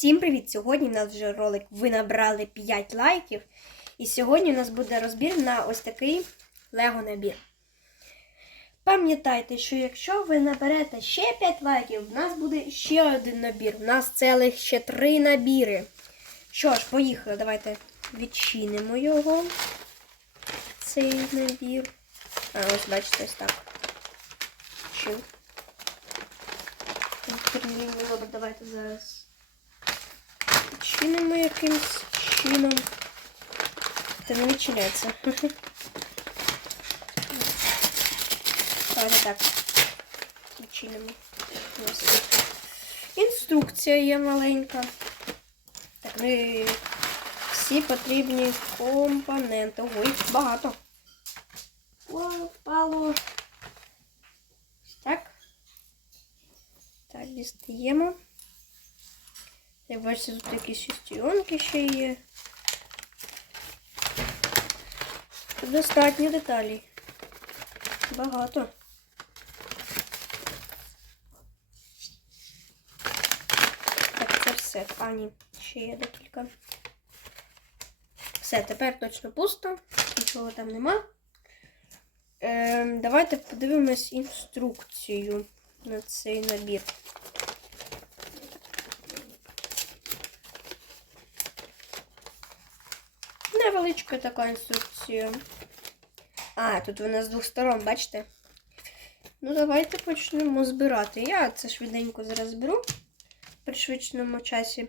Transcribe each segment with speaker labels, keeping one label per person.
Speaker 1: Всім привіт! Сьогодні у нас вже ролик ви набрали 5 лайків. І сьогодні у нас буде розбір на ось такий Лего набір. Пам'ятайте, що якщо ви наберете ще 5 лайків, у нас буде ще один набір. У нас цілих ще 3 набіри. Що ж, поїхали. Давайте відчинимо його. Цей набір. А, ось бачите, ось так. Чим? Ну добре, давайте зараз відчинимо якимось чином. Це не відчиняється. Давайте так. Відчинимо. Інструкція є маленька. Так, і всі потрібні компоненти. Ой, багато. О, впало. Так. Так, дістаємо. Як бачите, тут якісь шестеренки ще є. Достатньо деталей. Багато. Так, це все. А, ні, ще є декілька. Все, тепер точно пусто. Нічого там нема. Ем, давайте подивимось інструкцію на цей набір. Невеличка така інструкція. А, тут вона з двох сторон, бачите? Ну, давайте почнемо збирати. Я це швиденько зараз зберу при пришвидшеному часі.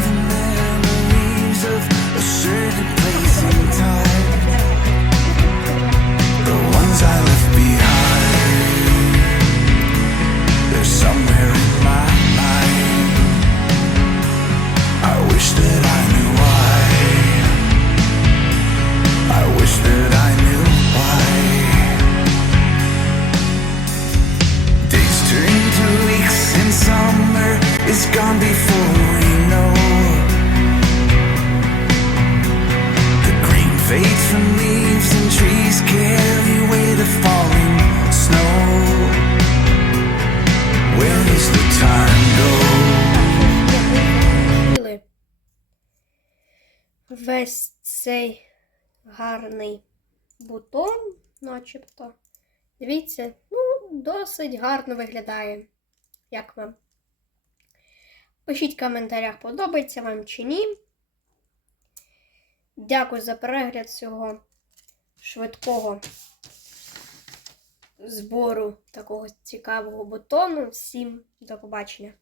Speaker 1: весь цей гарний бутон, начебто. Дивіться, ну, досить гарно виглядає. Як вам? Пишіть в коментарях, подобається вам чи ні. Дякую за перегляд цього швидкого збору такого цікавого бутону. Всім до побачення!